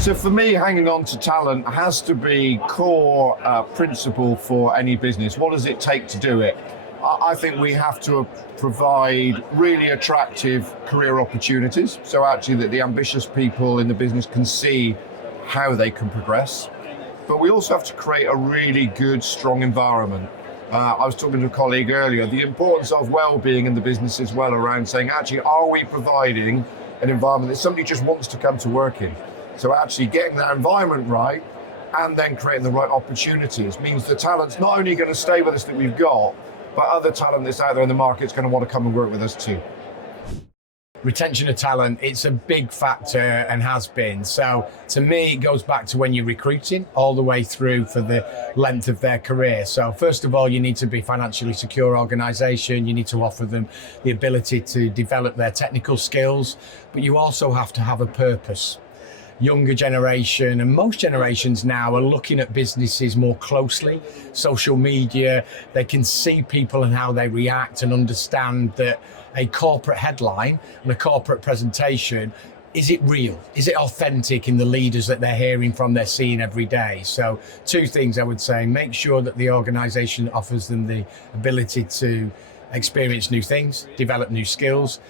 So for me, hanging on to talent has to be core principle for any business. What does it take to do it? I think we have to provide really attractive career opportunities. So actually that the ambitious people in the business can see how they can progress. But we also have to create a really good, strong environment. I was talking to a colleague earlier, the importance of well-being in the business as well, around saying, actually, are we providing an environment that somebody just wants to come to work in? So actually getting that environment right and then creating the right opportunities means the talent's not only going to stay with us that we've got, but other talent that's out there in the market is going to want to come and work with us too. Retention of talent, it's a big factor and has been. So to me, it goes back to when you're recruiting all the way through for the length of their career. So first of all, you need to be financially secure organisation. You need to offer them the ability to develop their technical skills, but you also have to have a purpose. Younger generation and most generations now are looking at businesses more closely. Social media, they can see people and how they react and understand that a corporate headline and a corporate presentation, is it real? Is it authentic in the leaders that they're hearing from, they're seeing every day? So two things I would say: make sure that the organisation offers them the ability to experience new things, develop new skills,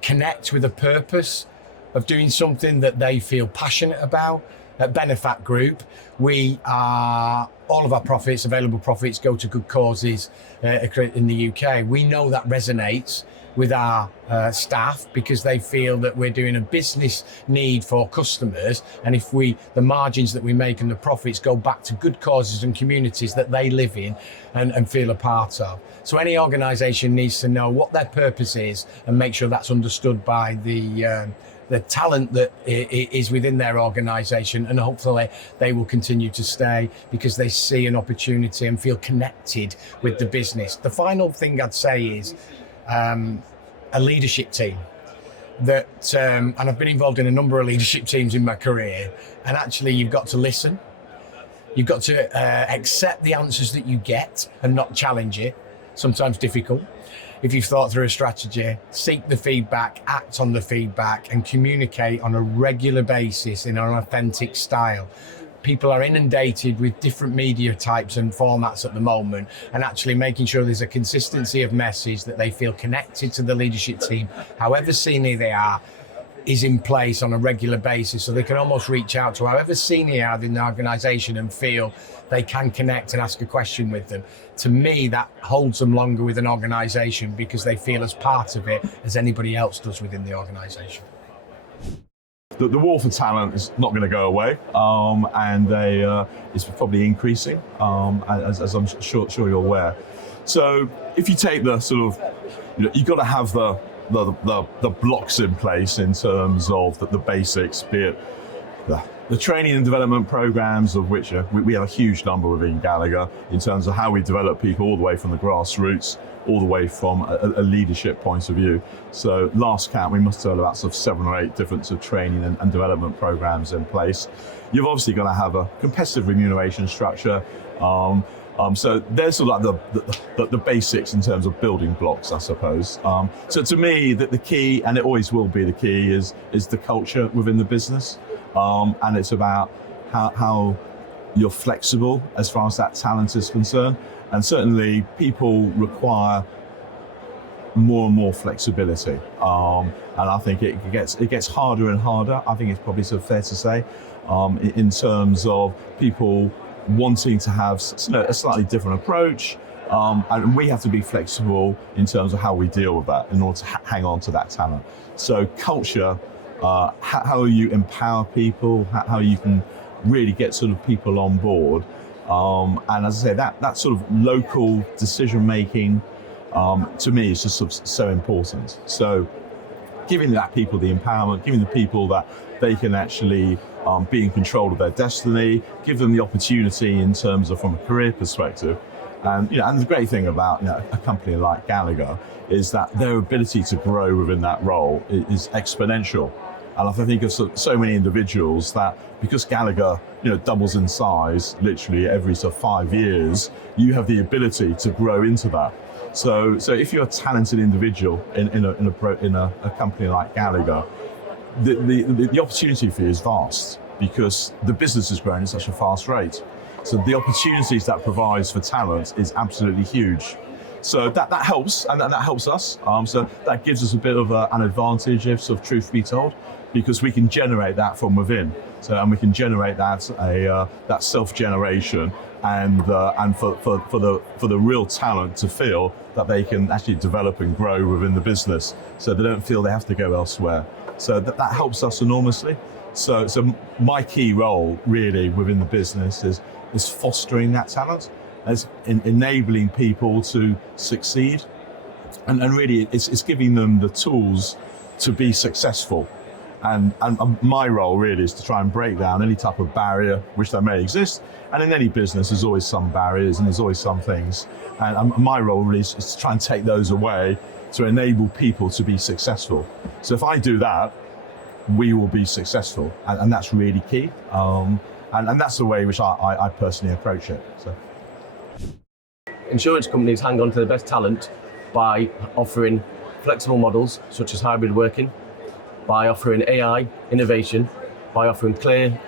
connect with a purpose of doing something that they feel passionate about. At Benefat Group, all of our profits, available profits, go to good causes in the UK. We know that resonates with our staff because they feel that we're doing a business need for customers, and if the margins that we make and the profits go back to good causes and communities that they live in and feel a part of. So any organisation needs to know what their purpose is and make sure that's understood by the talent that is within their organisation, and hopefully they will continue to stay because they see an opportunity and feel connected with the business. The final thing I'd say is a leadership team. And I've been involved in a number of leadership teams in my career, and actually you've got to listen. You've got to accept the answers that you get and not challenge it, sometimes difficult. If you've thought through a strategy, seek the feedback, act on the feedback, and communicate on a regular basis in an authentic style. People are inundated with different media types and formats at the moment, and actually making sure there's a consistency of message, that they feel connected to the leadership team, however senior they are, is in place on a regular basis, so they can almost reach out to however senior they are in the organisation and feel they can connect and ask a question with them. To me, that holds them longer with an organisation because they feel as part of it as anybody else does within the organisation. The war for talent is not going to go away, and it's probably increasing, as I'm sure you're aware. So if you take the sort of, you've got to have the blocks in place in terms of the basics, be it the training and development programs, of which we have a huge number within Gallagher, in terms of how we develop people all the way from the grassroots, all the way from a leadership point of view. So last count, we must have about sort of 7 or 8 different sort of training and development programs in place. You've obviously got to have a competitive remuneration structure. So there's sort of like the basics in terms of building blocks, I suppose. So to me, the key, and it always will be the key, is the culture within the business. And it's about how you're flexible as far as that talent is concerned. And certainly people require more and more flexibility. And I think it gets harder and harder. I think it's probably sort of fair to say, in terms of people wanting to have a slightly different approach. And we have to be flexible in terms of how we deal with that in order to hang on to that talent. So culture, how you empower people, how you can really get sort of people on board. And as I say, that sort of local decision making, to me, is just sort of so important. So giving that people the empowerment, giving the people that they can actually be in control of their destiny, give them the opportunity in terms of from a career perspective. And and the great thing about a company like Gallagher is that their ability to grow within that role is exponential. And I think of so many individuals that, because Gallagher doubles in size literally every sort of 5 years, you have the ability to grow into that. So if you're a talented individual in a company like Gallagher, the opportunity for you is vast. because the business is growing at such a fast rate. So the opportunities that provides for talent is absolutely huge. So that helps, and that helps us. So that gives us a bit of an advantage, if sort of truth be told, because we can generate that from within. So, and we can generate that that self-generation, and for the real talent to feel that they can actually develop and grow within the business, so they don't feel they have to go elsewhere. So that helps us enormously. So my key role really within the business is fostering that talent, as enabling people to succeed, and really it's giving them the tools to be successful. And my role really is to try and break down any type of barrier which there may exist. And in any business, there's always some barriers and there's always some things. And my role really is to try and take those away to enable people to be successful. So if I do that, we will be successful. And that's really key. And that's the way which I personally approach it. So. Insurance companies hang on to the best talent by offering flexible models such as hybrid working, by offering AI innovation, by offering clear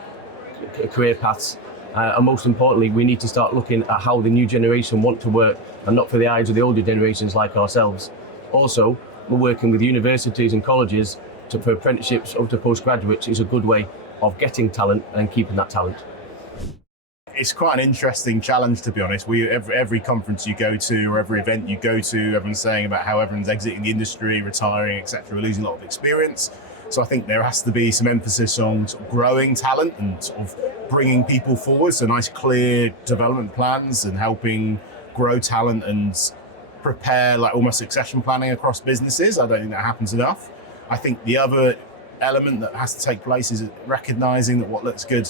career paths, and most importantly, we need to start looking at how the new generation want to work, and not for the eyes of the older generations like ourselves. Also, we're working with universities and colleges for apprenticeships up to postgraduates is a good way of getting talent and keeping that talent. It's quite an interesting challenge, to be honest. Every conference you go to or every event you go to, everyone's saying about how everyone's exiting the industry, retiring, etc. We're losing a lot of experience. So I think there has to be some emphasis on sort of growing talent and sort of bringing people forward. So nice, clear development plans and helping grow talent and prepare like almost succession planning across businesses. I don't think that happens enough. I think the other element that has to take place is recognizing that what looks good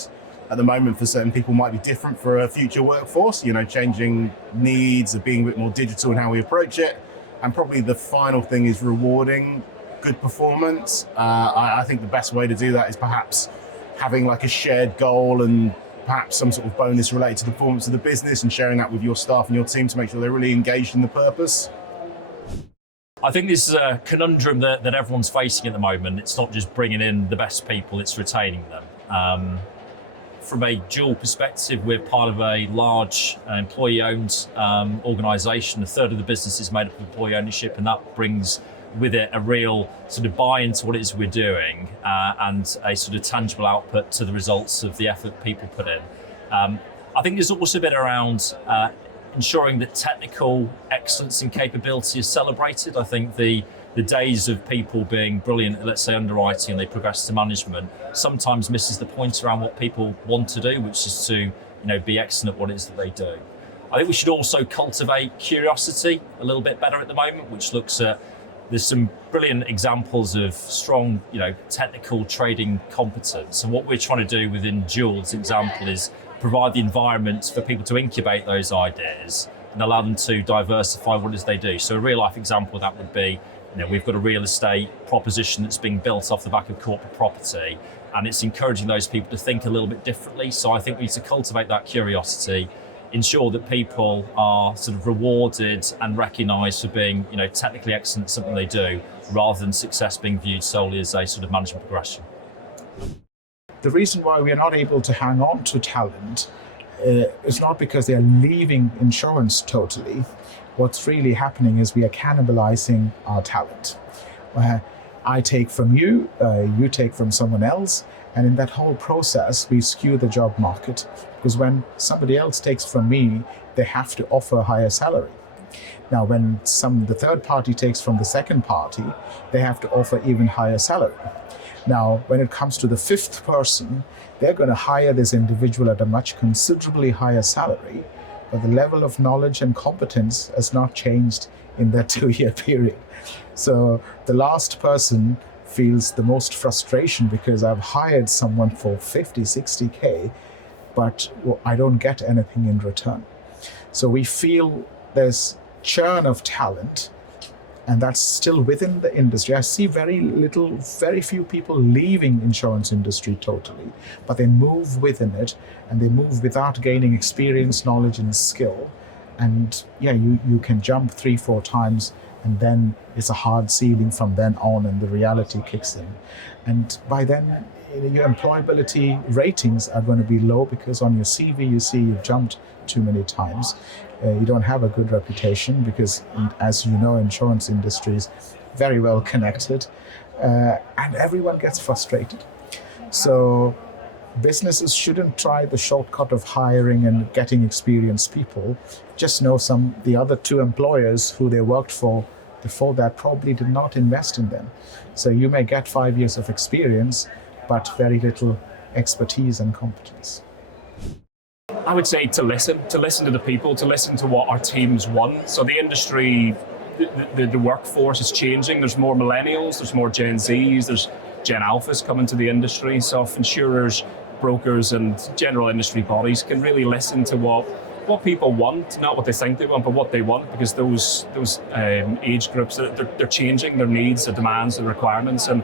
at the moment for certain people might be different for a future workforce, changing needs of being a bit more digital in how we approach it. And probably the final thing is rewarding good performance. I think the best way to do that is perhaps having like a shared goal and perhaps some sort of bonus related to the performance of the business, and sharing that with your staff and your team to make sure they're really engaged in the purpose. I think this is a conundrum that everyone's facing at the moment. It's not just bringing in the best people, it's retaining them. From a dual perspective, we're part of a large employee-owned organisation. A third of the business is made up of employee ownership, and that brings with it a real sort of buy-in to what it is we're doing, and a sort of tangible output to the results of the effort people put in. I think there's also a bit around ensuring that technical excellence and capability is celebrated. I think the days of people being brilliant at, let's say, underwriting, and they progress to management, sometimes misses the point around what people want to do, which is to be excellent at what it is that they do. I think we should also cultivate curiosity a little bit better at the moment, which looks at, there's some brilliant examples of strong, technical trading competence. And what we're trying to do within Dual's example is provide the environment for people to incubate those ideas and allow them to diversify what it is they do. So a real life example of that would be, we've got a real estate proposition that's being built off the back of corporate property, and it's encouraging those people to think a little bit differently. So I think we need to cultivate that curiosity, ensure that people are sort of rewarded and recognised for being, technically excellent at something they do, rather than success being viewed solely as a sort of management progression. The reason why we are not able to hang on to talent is not because they are leaving insurance totally. What's really happening is we are cannibalizing our talent. I take from you, you take from someone else, and in that whole process, we skew the job market, because when somebody else takes from me, they have to offer a higher salary. Now, when the third party takes from the second party, they have to offer even higher salary. Now, when it comes to the fifth person, they're going to hire this individual at a much considerably higher salary, but the level of knowledge and competence has not changed in that 2-year period. So the last person feels the most frustration because I've hired someone for 50, 60K, but I don't get anything in return. So we feel there's churn of talent, and that's still within the industry. I see very few people leaving insurance industry totally, but they move within it, and they move without gaining experience, knowledge, and skill. And yeah, you can jump 3-4 times and then it's a hard ceiling from then on, and the reality kicks in. And by then, your employability ratings are going to be low, because on your CV you see you've jumped too many times. You don't have a good reputation because, as you know, insurance industry is very well connected, and everyone gets frustrated. So businesses shouldn't try the shortcut of hiring and getting experienced people. Just know the other two employers who they worked for before that probably did not invest in them. So you may get 5 years of experience, but very little expertise and competence. I would say to listen to the people, to listen to what our teams want. So the industry, the workforce is changing. There's more millennials, there's more Gen Zs, there's Gen Alphas coming to the industry. So if insurers, brokers and general industry bodies can really listen to what people want, not what they think they want, but what they want, because those age groups, they're changing, their needs, their demands, their requirements, and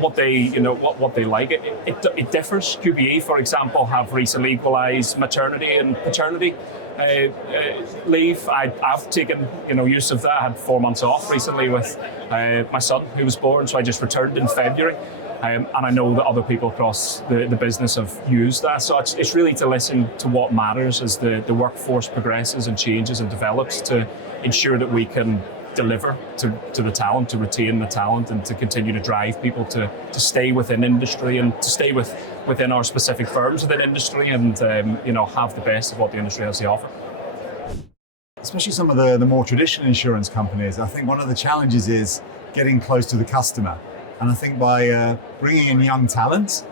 what they what they like. It differs. QBE, for example, have recently equalised maternity and paternity leave. I've taken use of that. I had 4 months off recently with my son who was born, so I just returned in February. And I know that other people across the business have used that. So it's really to listen to what matters as the workforce progresses and changes and develops, to ensure that we can deliver to the talent, to retain the talent, and to continue to drive people to stay within industry and to stay within our specific firms within industry, and have the best of what the industry has to offer. Especially some of the more traditional insurance companies, I think one of the challenges is getting close to the customer. And I think by bringing in young talent,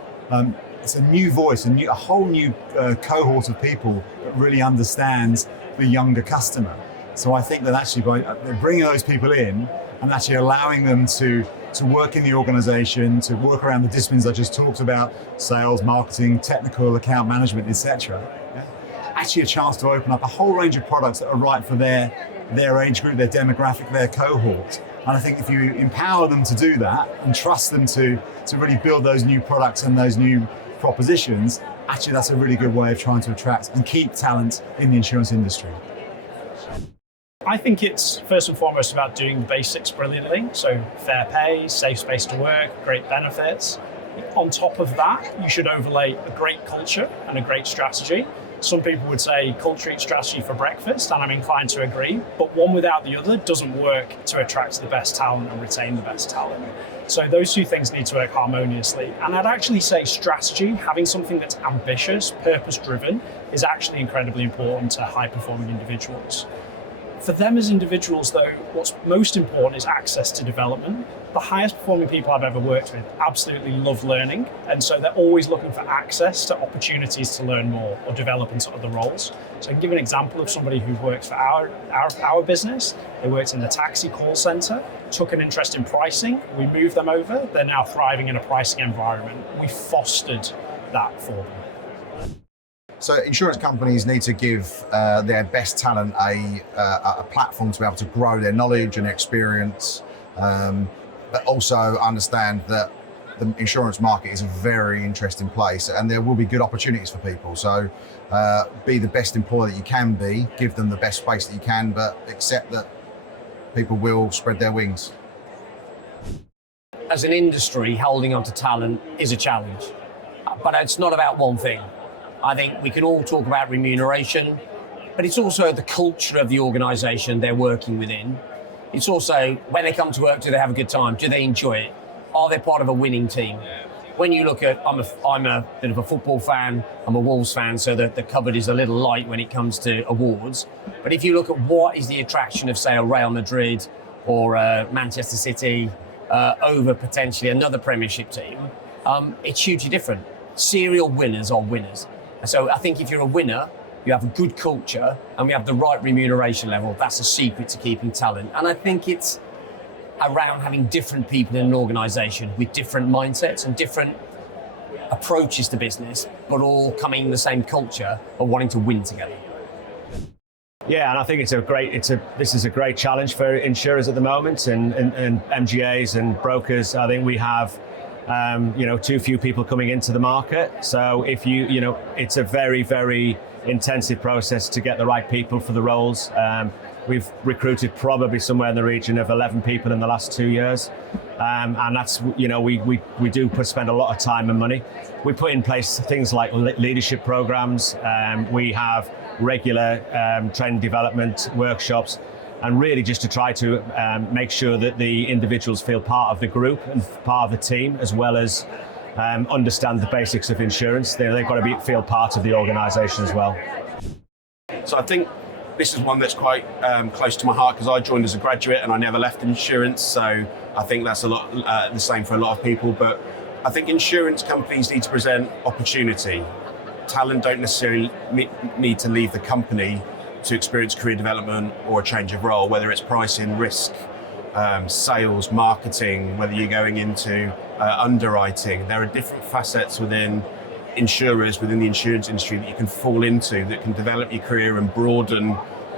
it's a new voice, a whole new cohort of people that really understands the younger customer. So I think that actually by bringing those people in and actually allowing them to work in the organization, to work around the disciplines I just talked about, sales, marketing, technical, account management, etc., actually a chance to open up a whole range of products that are right for their age group, their demographic, their cohort. And I think if you empower them to do that and trust them to really build those new products and those new propositions, actually that's a really good way of trying to attract and keep talent in the insurance industry. I think it's first and foremost about doing the basics brilliantly. So fair pay, safe space to work, great benefits. On top of that, you should overlay a great culture and a great strategy. Some people would say culture eats strategy for breakfast, and I'm inclined to agree, but one without the other doesn't work to attract the best talent and retain the best talent. So those two things need to work harmoniously. And I'd actually say strategy, having something that's ambitious, purpose-driven, is actually incredibly important to high-performing individuals. For them as individuals, though, what's most important is access to development. The highest performing people I've ever worked with absolutely love learning, and so they're always looking for access to opportunities to learn more or develop into other roles. So I can give an example of somebody who works for our business. They worked in the taxi call center, took an interest in pricing. We moved them over. They're now thriving in a pricing environment. We fostered that for them. So insurance companies need to give their best talent a platform to be able to grow their knowledge and experience, but also understand that the insurance market is a very interesting place and there will be good opportunities for people. So be the best employer that you can be, give them the best space that you can, but accept that people will spread their wings. As an industry, holding on to talent is a challenge, but it's not about one thing. I think we can all talk about remuneration, but it's also the culture of the organisation they're working within. It's also when they come to work, do they have a good time? Do they enjoy it? Are they part of a winning team? When you look at, I'm a bit of a football fan, I'm a Wolves fan, so the cupboard is a little light when it comes to awards. But if you look at what is the attraction of, say, a Real Madrid or Manchester City over potentially another Premiership team, it's hugely different. Serial winners are winners. So I think if you're a winner, you have a good culture and we have the right remuneration level. That's a secret to keeping talent. And I think it's around having different people in an organisation with different mindsets and different approaches to business, but all coming in the same culture of wanting to win together. Yeah, and I think this is a great challenge for insurers at the moment and MGAs and brokers. I think we have too few people coming into the market. So if it's a very, very intensive process to get the right people for the roles. We've recruited probably somewhere in the region of 11 people in the last 2 years. And that's, you know, we do spend a lot of time and money. We put in place things like leadership programs. We have regular training development workshops, and really just to try to make sure that the individuals feel part of the group and part of the team, as well as understand the basics of insurance. They've got to feel part of the organisation as well. So I think this is one that's quite close to my heart because I joined as a graduate and I never left insurance. So I think that's a lot the same for a lot of people. But I think insurance companies need to present opportunity. Talent don't necessarily need to leave the company to experience career development or a change of role, whether it's pricing, risk, sales, marketing, whether you're going into underwriting. There are different facets within insurers, within the insurance industry that you can fall into that can develop your career and broaden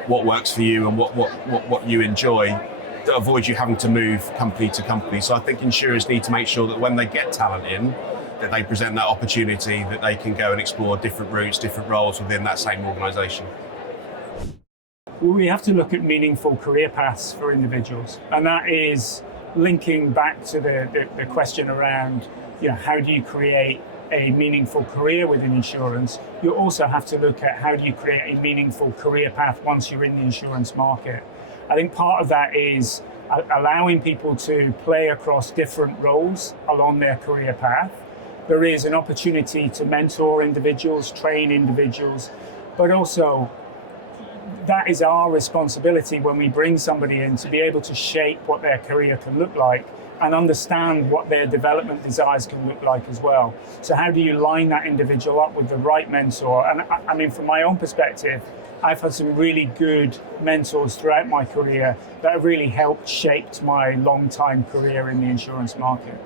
what works for you and what you enjoy, that avoid you having to move company to company. So I think insurers need to make sure that when they get talent in, that they present that opportunity that they can go and explore different routes, different roles within that same organisation. We have to look at meaningful career paths for individuals, and that is linking back to the question around, you know, how do you create a meaningful career within insurance? You also have to look at how do you create a meaningful career path once you're in the insurance market. I think part of that is allowing people to play across different roles along their career path. There is an opportunity to mentor individuals, train individuals, but also that is our responsibility when we bring somebody in to be able to shape what their career can look like and understand what their development desires can look like as well. So how do you line that individual up with the right mentor? And I mean, from my own perspective, I've had some really good mentors throughout my career that have really helped shape my long-time career in the insurance market.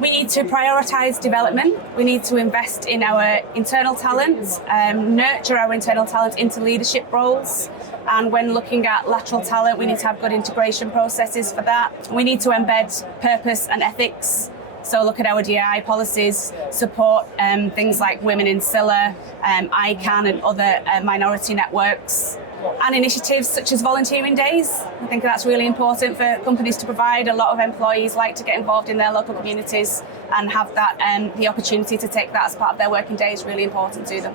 We need to prioritise development. We need to invest in our internal talent, nurture our internal talent into leadership roles. And when looking at lateral talent, we need to have good integration processes for that. We need to embed purpose and ethics. So look at our DEI policies, support things like Women in SILA, ICANN and other minority networks. And initiatives such as volunteering days. I think that's really important for companies to provide. A lot of employees like to get involved in their local communities and have that the opportunity to take that as part of their working day is really important to them.